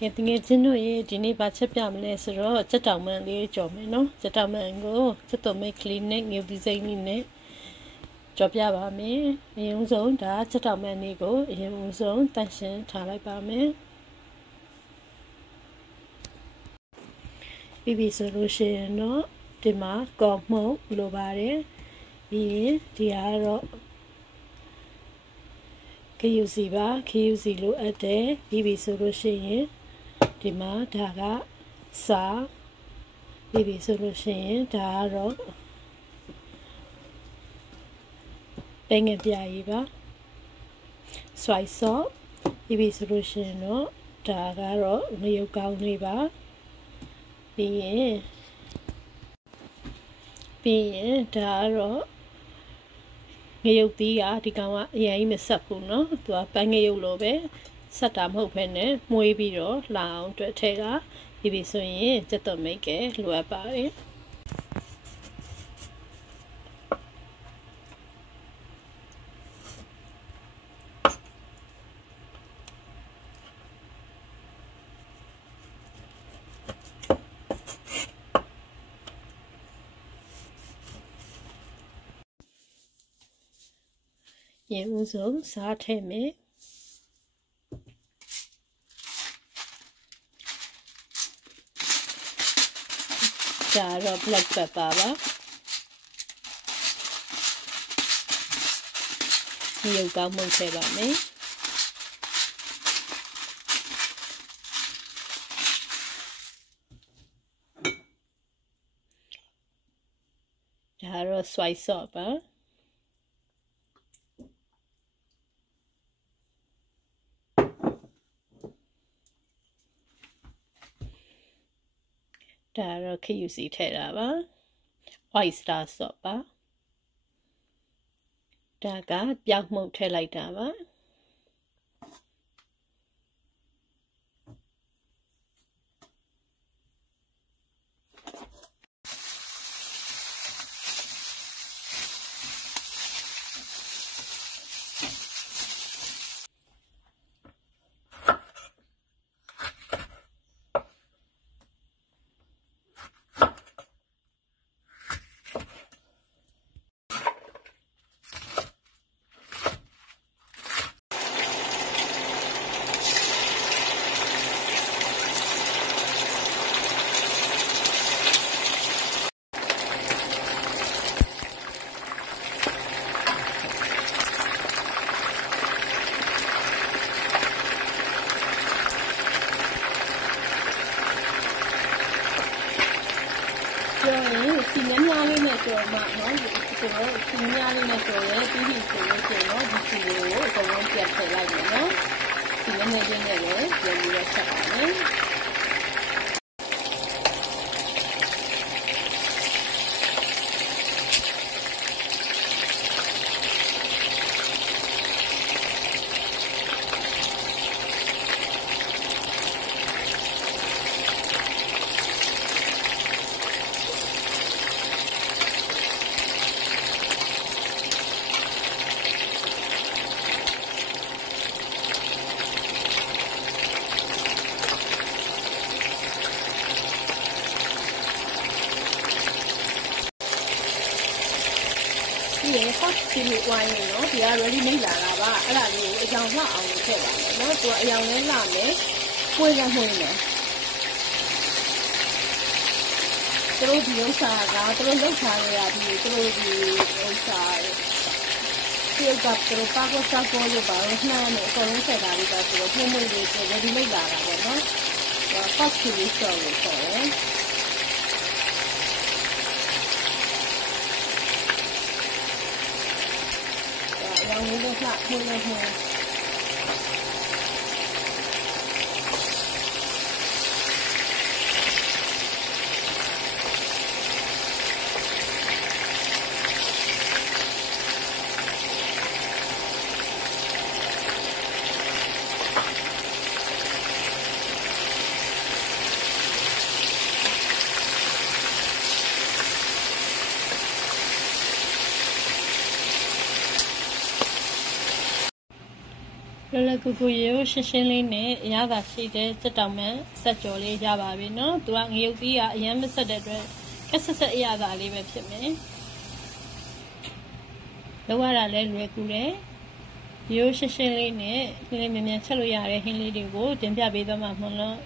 တကယ်ချင်းတို့ရေဒီနေ့ဘာချက်ပြမလဲဆိုတော့စက်တောင်မန်လေးကြော်မယ်နော်စက်တောင်မန်ကိုစက်တော်မိတ်ကလေးနဲ့ငယ်ဒီဇိုင်းလေးနဲ့ကြော်ပြပါမယ်အရင်ဆုံးဒါစက်တောင်မန်လေးကိုအရင်ဆုံးတန့်ရှင်းထားလိုက်ပါမယ်ပြီးပြီဆိုလို့ရှိရင်တော့ဒီမှာကော်မှုန့်လိုပါတယ်ပြီးရင်ဒီကတော့KUC ပါ KUC လိုအပ်တယ်ပြီးပြီဆိုလို့ရှိရင်ဒီမှာဒါကစာပြီးပြီဆိုလို့ရှိရင်ဒါကတော့ပဲငယ်ပြာကြီးပါ soy sauce ပြီးပြီဆိုလို့ရှိရင်တော့ဒါကတော့ငရုတ်ကောင်းလေးပါပြီးရင်ဒါကတော့ငရုတ်သီးကဒီကောင်ကအရင်ကြီးမဆက်ဘူးเนาะသူကပန်းငရုတ်လိုပဲဆက်တာမဟုတ်ဘဲနဲ့မွေးပြီးတော့လာအောင်တွေ့ထဲကပြီးပြီဆိုရင်စက်တော်မိတ်ကလိုအပ်ပါတယ်ရင်ဦးဆုံးစားထည့်မယ်ဒါတော့ black pepper ပါဒီရုပ်ကောင်းမှုထည့်ပါမယ်ဒါတော့ soy sauce ပါဒါတော့ KUC ထည့်တာပါ oyster sauce ပါဒါကပြောက်မှုန့်ထည့်လိုက်တာပါစီများများလေးနဲ့ကြော်မှနော်ဒီတော့စီများလေးနဲ့ကြော်ရဲပြီးပြီဆိုလို့ရှိရင်တော့ဒီစီကိုအကုန်လုံးပြန်ထည့်လိုက်မယ်နော်စီများများလေးနဲ့လည်းပြန်ပြီးတော့ဆက်ပါမယ်ဒီ hot chili wine နော်ဒီက ready made လာတာပါအဲ့ဒါလေးကိုအကြောင်းလှအောင်ထည့်ပါမယ်နော်သူကအယောင်လေးလှမယ်ပွေးရမှုန်းမယ်သူတို့ဒီဥစ္စာကသူတို့လောက်ထားရတာဒီသူတို့ဒီဥစ္စာဒီကသူတို့ပါကောစားပေါ်ရပါလို့နှမ်းနေအကုန်လုံးဆက်တာလေးကသူတို့မှုန်းမှုန်းလေးကို ready made လာတာပေါ့နော် hot chili sauce ကိုခေါ်တယ်我们的话，会那会。လောလောကူကူရေကိုရှင်းလေးနဲ့အရသာရှိတဲ့စက်တောင်မှန်ဆက်ကြော်လေးရပါပြီနော်သူကငရုတ်သီးကအရင်မဆက်တဲ့အတွက်ခက်ဆက်အရသာလေးပဲဖြစ်မယ်လောက်ရတာလည်းလွယ်ကူတယ်ရေကိုရှင်းလေးနဲ့ခင်းလေးမြန်မြန်ချက်လို့ရတဲ့ဟင်းလေးတွေကိုတင်ပြပေးသွားမှာမဟုတ်လို့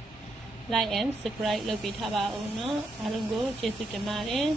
like and subscribe လုပ်ပေးထားပါဦးနော်အားလုံးကိုကျေးဇူးတင်ပါတယ်